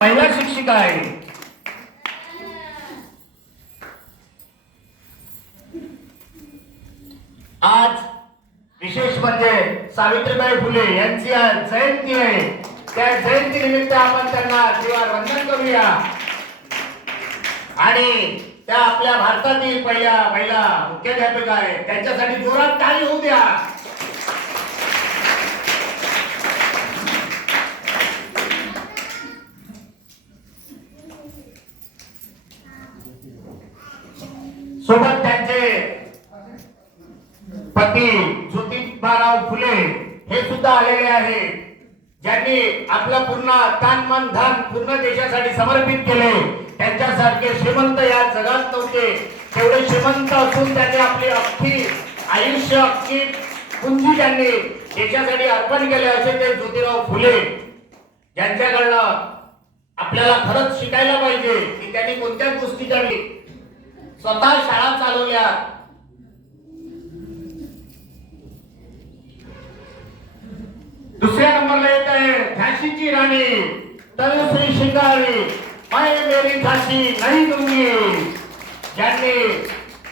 महिला शिक्षिका आहे। आज विशेष म्हणजे सावित्रीबाई फुले यांची आज जयंती आहे। त्या जयंती निमित्त आपण त्यांना जीवार वंदन करूया आणि त्या आपल्या भारतातील पहिल्या महिला मुख्याध्यापिका आहेत, त्यांच्यासाठी जोरात ताली होऊ द्या। सोबत त्यांचे पती ज्योतिबाराव फुले हे सुद्धा आलेले आहेत, ज्यांनी आपलं पूर्ण तन मन धन पूर्ण देशासाठी समर्पित केले। त्यांच्यासारखे श्रीमंत या जगात नव्हते। तेवढे श्रीमंत असून त्यांनी आपली अख्खी आयुष्य अख्खी पुंजी त्यांनी देशासाठी अर्पण केले असे ते ज्योतिराव फुले, ज्यांच्याकडनं आपल्याला खरंच शिकायला पाहिजे की त्यांनी कोणत्या गोष्टी केली। स्वतः शाळा चालवल्या, दुसऱ्या नंबरला येत आहे झाशीची राणी तनुश्री शिंगारी, मैं मेरी झाशी नहीं दूंगी, ज्यांनी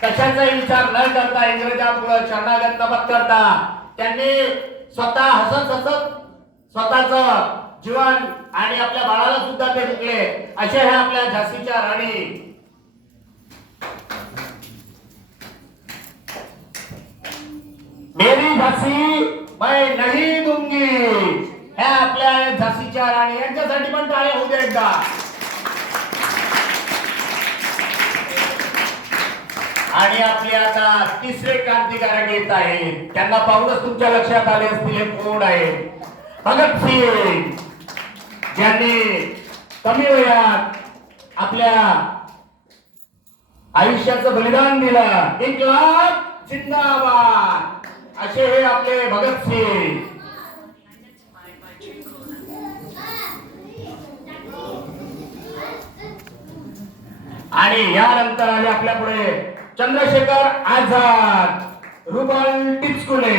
कशाचाही विचार न करता इंग्रजांपुढे शरणागत न करता त्यांनी स्वतः हसत हसत स्वतःचं जीवन आणि आपल्या बाळाला सुद्धा ते जिंकले। अशा ह्या आपल्या झाशीच्या राणी मेरी झाशी मैं नहीं दूंगी, ह्या आपल्या झाशीच्या राणी यांच्यासाठी पण टाळ्या होऊ द्या एकदा। आणि आपले आता तिसरे क्रांतिकारक येत आहेत, त्यांना पाहूनच तुमच्या लक्षात आले असतील हे कोण आहेत। भगतसिंग, ज्यांनी कमी वयात आपल्या आयुष्याचं बलिदान दिलं। इन्कलाब जिंदाबाद असे हे आपले भगतसिंग। आणि यानंतर आले आपल्या पुढे चंद्रशेखर आझाद, रुबल टिचकुले।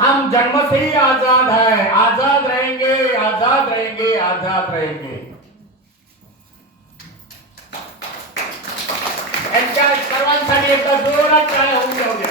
हम जन्म से ही आजाद है, आजाद रहेंगे, आजाद रहेंगे, आजाद रहेंगे। यांच्या सर्वांसाठी एकदा जोरात टाळ्या होऊ द्या।